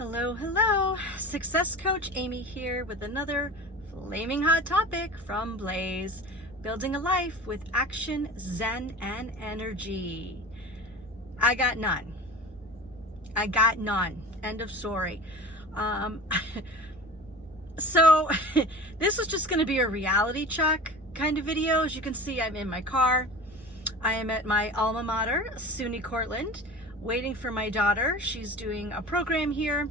Hello, hello. Success Coach Amy here with another flaming hot topic from Blaze. Building a life with action, zen, and energy. I got none. End of story. So this was just going to be a reality check kind of video. As you can see, I'm in my car. I am at my alma mater, SUNY Cortland, waiting for my daughter. She's doing a program here.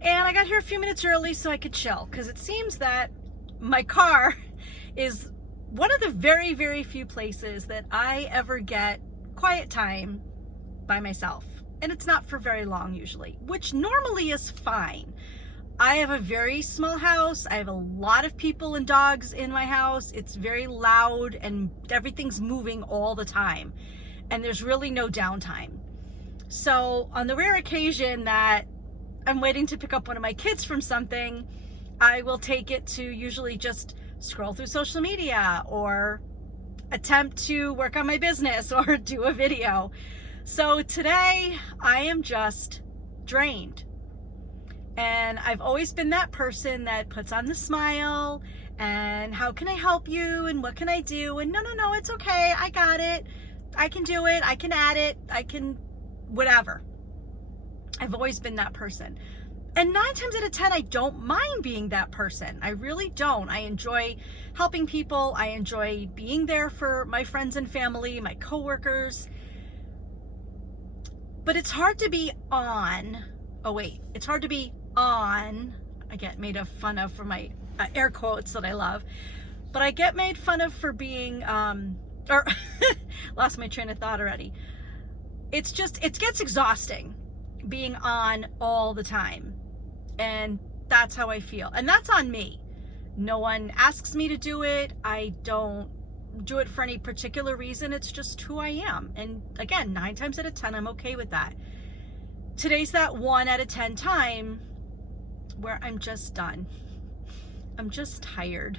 And I got here a few minutes early so I could chill, because it seems that my car is one of the very, very few places that I ever get quiet time by myself. And it's not for very long usually, which normally is fine. I have a very small house. I have a lot of people and dogs in my house. It's very loud and everything's moving all the time. And there's really no downtime. So on the rare occasion that I'm waiting to pick up one of my kids from something, I will take it to usually just scroll through social media or attempt to work on my business or do a video. So today I am just drained. And I've always been that person that puts on the smile and how can I help you and what can I do? And no, it's okay. I got it. I can do it. I can add it. I can whatever. I've always been that person. And 9 times out of 10, I don't mind being that person. I really don't. I enjoy helping people. I enjoy being there for my friends and family, my coworkers. But it's hard to be on. Oh, wait. It's hard to be on. I get made fun of for my air quotes that I love. But I get made fun of for being, or lost my train of thought already. It gets exhausting being on all the time. And that's how I feel. And that's on me. No one asks me to do it. I don't do it for any particular reason. It's just who I am. And again, 9 times out of 10, I'm okay with that. Today's that 1 out of 10 time where I'm just done. I'm just tired.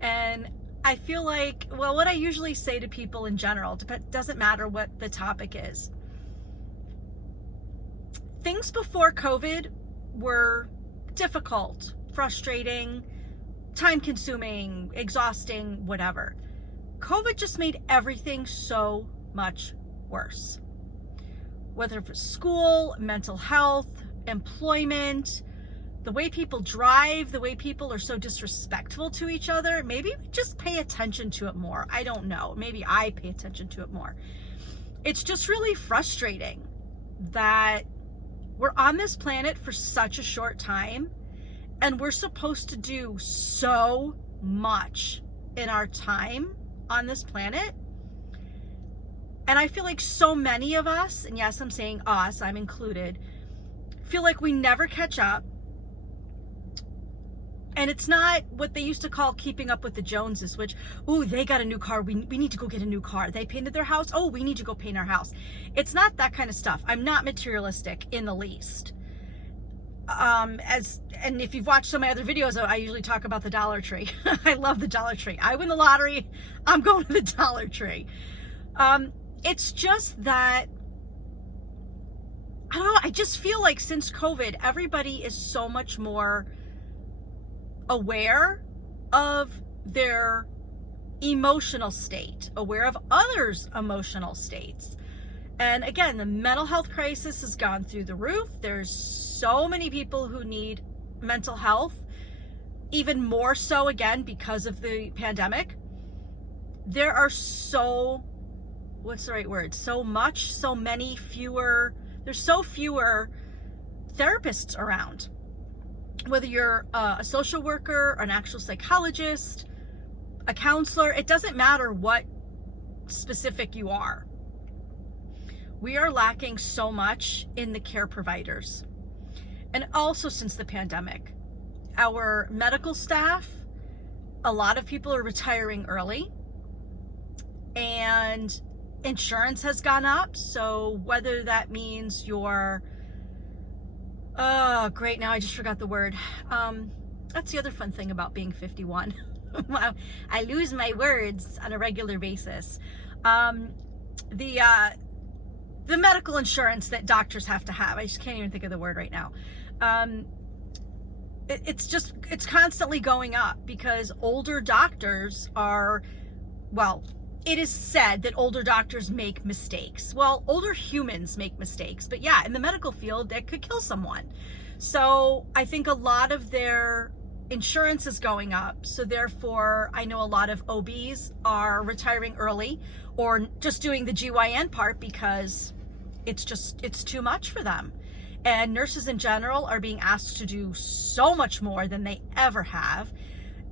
And I feel like, well, what I usually say to people in general, doesn't matter what the topic is. Things before COVID were difficult, frustrating, time-consuming, exhausting, whatever. COVID just made everything so much worse. Whether it was school, mental health, employment, the way people drive, the way people are so disrespectful to each other. Maybe we just pay attention to it more. I don't know. Maybe I pay attention to it more. It's just really frustrating that we're on this planet for such a short time and we're supposed to do so much in our time on this planet. And I feel like so many of us, and yes, I'm saying us, I'm included, feel like we never catch up. And it's not what they used to call keeping up with the Joneses, which, ooh, they got a new car. We need to go get a new car. They painted their house. Oh, we need to go paint our house. It's not that kind of stuff. I'm not materialistic in the least. And if you've watched some of my other videos, I usually talk about the Dollar Tree. I love the Dollar Tree. I win the lottery, I'm going to the Dollar Tree. It's just that, I don't know, I just feel like since COVID, everybody is so much more aware of their emotional state, aware of others' emotional states. And again, the mental health crisis has gone through the roof. There's so many people who need mental health, even more so again because of the pandemic. There are so many fewer, there's so fewer therapists around. Whether you're a social worker, an actual psychologist, a counselor, it doesn't matter what specific you are. We are lacking so much in the care providers. And also since the pandemic, our medical staff, a lot of people are retiring early and insurance has gone up. So whether that means you're oh, great. Now I just forgot the word. That's the other fun thing about being 51. I lose my words on a regular basis. The the medical insurance that doctors have to have. I just can't even think of the word right now. It's constantly going up because older doctors are, well, it is said that older doctors make mistakes. Well, older humans make mistakes, but yeah, in the medical field, that could kill someone. So I think a lot of their insurance is going up. So therefore, I know a lot of OBs are retiring early or just doing the GYN part because it's too much for them. And nurses in general are being asked to do so much more than they ever have.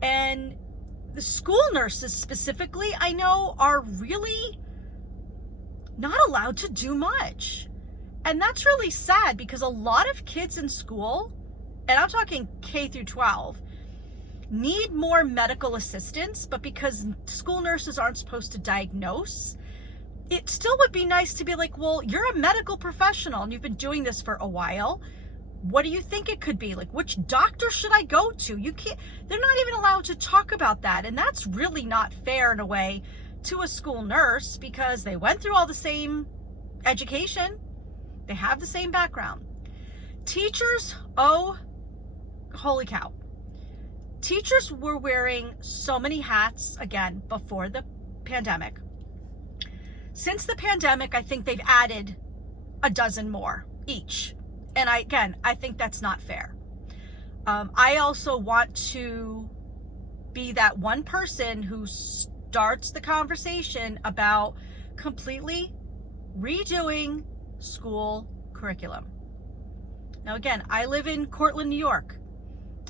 And the school nurses specifically, I know, are really not allowed to do much. And that's really sad because a lot of kids in school, and I'm talking K through 12, need more medical assistance, but because school nurses aren't supposed to diagnose, it still would be nice to be like, well, you're a medical professional and you've been doing this for a while. What do you think it could be? Like, which doctor should I go to? You can't, they're not even allowed to talk about that. And that's really not fair in a way to a school nurse because they went through all the same education. They have the same background. Teachers, oh, holy cow. Teachers were wearing so many hats, again, before the pandemic. Since the pandemic, I think they've added a dozen more each. And I think that's not fair. I also want to be that one person who starts the conversation about completely redoing school curriculum. Now, again, I live in Cortland, New York.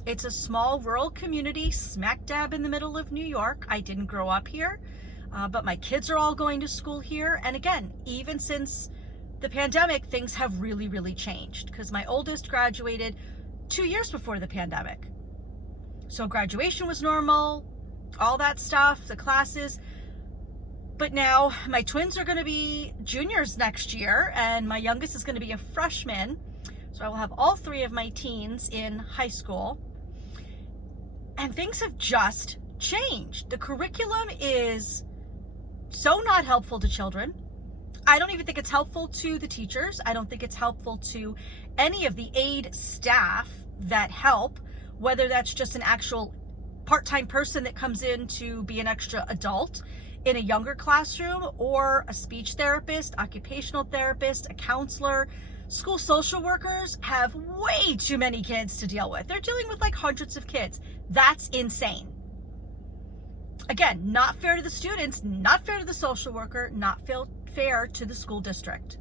It's a small rural community smack dab in the middle of New York. I didn't grow up here, but my kids are all going to school here. And again, even since the pandemic, things have really, really changed because my oldest graduated 2 years before the pandemic. So graduation was normal, all that stuff, the classes. But now my twins are going to be juniors next year and my youngest is going to be a freshman. So I will have all three of my teens in high school. And things have just changed. The curriculum is so not helpful to children. I don't even think it's helpful to the teachers. I don't think it's helpful to any of the aid staff that help, whether that's just an actual part-time person that comes in to be an extra adult in a younger classroom, or a speech therapist, occupational therapist, a counselor. School social workers have way too many kids to deal with. They're dealing with like hundreds of kids. That's insane. Again, not fair to the students, not fair to the social worker, not fair to the school district.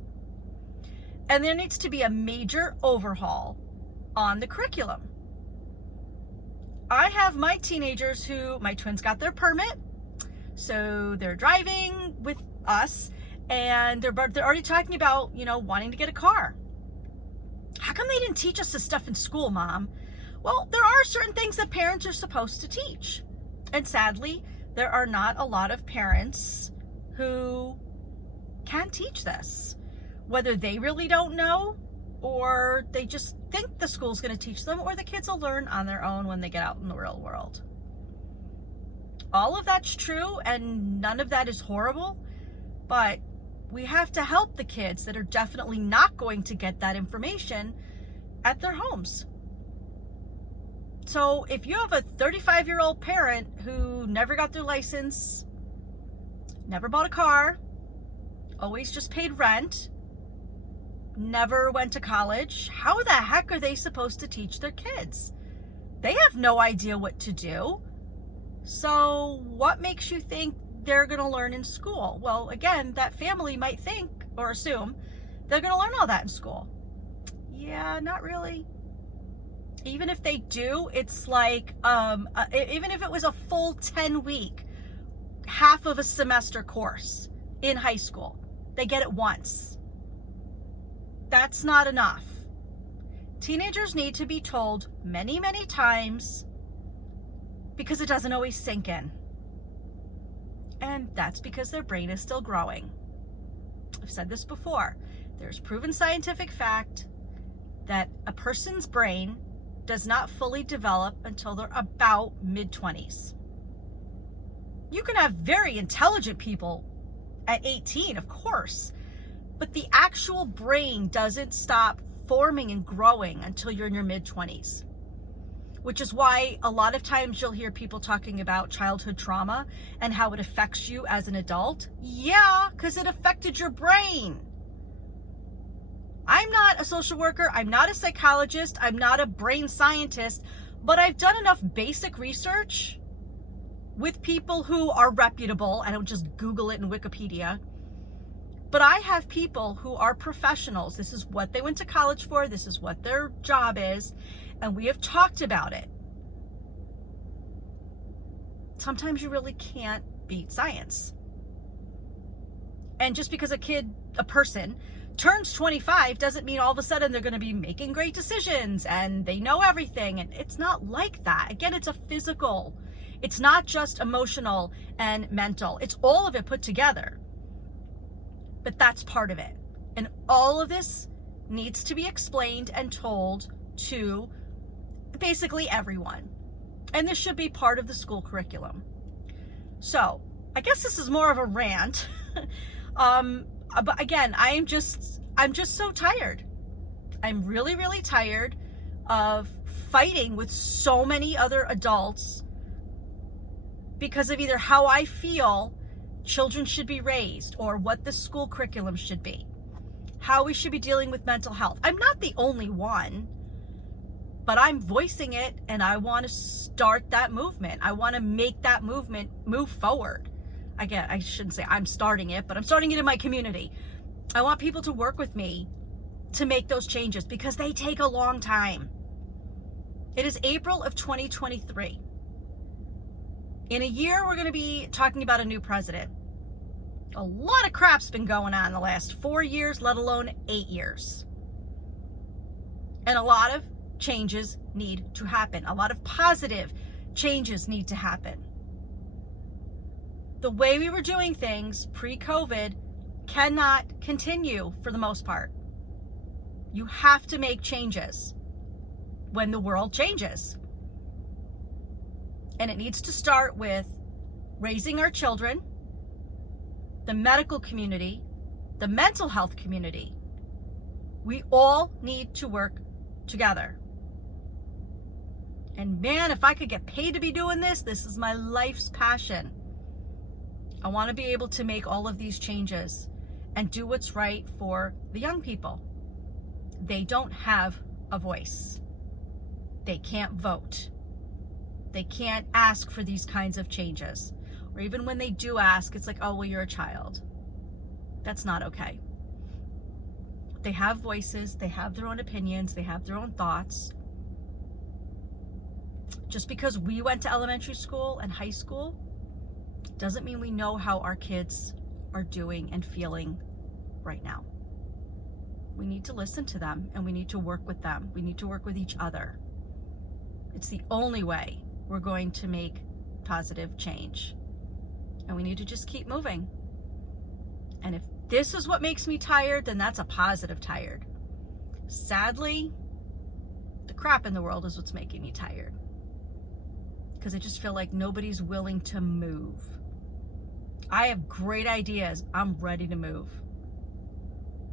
And there needs to be a major overhaul on the curriculum. I have my teenagers who, my twins got their permit, so they're driving with us, and they're already talking about, wanting to get a car. How come they didn't teach us this stuff in school, Mom? Well, there are certain things that parents are supposed to teach. And sadly, there are not a lot of parents who can teach this. Whether they really don't know, or they just think the school's going to teach them, or the kids will learn on their own when they get out in the real world. All of that's true, and none of that is horrible, but we have to help the kids that are definitely not going to get that information at their homes. So if you have a 35-year-old parent who never got their license, never bought a car, always just paid rent, never went to college, how the heck are they supposed to teach their kids? They have no idea what to do. So what makes you think they're going to learn in school? Well, again, that family might think or assume they're going to learn all that in school. Yeah, not really. Even if they do, it's like, even if it was a full 10-week, half of a semester course in high school, they get it once. That's not enough. Teenagers need to be told many, many times because it doesn't always sink in. And that's because their brain is still growing. I've said this before. There's proven scientific fact that a person's brain does not fully develop until they're about mid-20s. You can have very intelligent people at 18, of course, But the actual brain doesn't stop forming and growing until you're in your mid-20s. Which is why a lot of times you'll hear people talking about childhood trauma and how it affects you as an adult. Yeah, because it affected your brain. I'm not a social worker. I'm not a psychologist. I'm not a brain scientist. But I've done enough basic research with people who are reputable. I don't just Google it in Wikipedia. But I have people who are professionals. This is what they went to college for. This is what their job is. And we have talked about it. Sometimes you really can't beat science. And just because a person turns 25 doesn't mean all of a sudden they're going to be making great decisions and they know everything. And it's not like that. Again, it's a physical. It's not just emotional and mental. It's all of it put together. But that's part of it. And all of this needs to be explained and told to basically everyone. And this should be part of the school curriculum. So I guess this is more of a rant. But again, I'm just so tired. I'm really, really tired of fighting with so many other adults because of either how I feel children should be raised or what the school curriculum should be, how we should be dealing with mental health. I'm not the only one, but I'm voicing it, and I want to start that movement. I want to make that movement move forward. Again, I shouldn't say I'm starting it, but I'm starting it in my community. I want people to work with me to make those changes because they take a long time. It is April of 2023. In a year, we're going to be talking about a new president. A lot of crap's been going on the last 4 years, let alone 8 years. And a lot of changes need to happen. A lot of positive changes need to happen. The way we were doing things pre-COVID cannot continue for the most part. You have to make changes when the world changes. And it needs to start with raising our children, the medical community, the mental health community. We all need to work together. And man, if I could get paid to be doing this, this is my life's passion. I want to be able to make all of these changes and do what's right for the young people. They don't have a voice. They can't vote. They can't ask for these kinds of changes. Or even when they do ask, it's like, oh, well, you're a child. That's not okay. They have voices. They have their own opinions. They have their own thoughts. Just because we went to elementary school and high school doesn't mean we know how our kids are doing and feeling right now. We need to listen to them, and we need to work with them. We need to work with each other. It's the only way we're going to make positive change. And we need to just keep moving. And if this is what makes me tired, then that's a positive tired. Sadly, the crap in the world is what's making me tired. Because I just feel like nobody's willing to move. I have great ideas. I'm ready to move.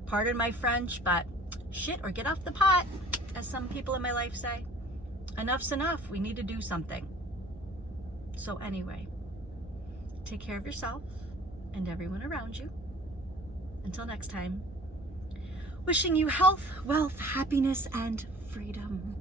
Pardon my French, but shit or get off the pot, as some people in my life say. Enough's enough. We need to do something. So anyway, take care of yourself and everyone around you. Until next time, wishing you health, wealth, happiness, and freedom.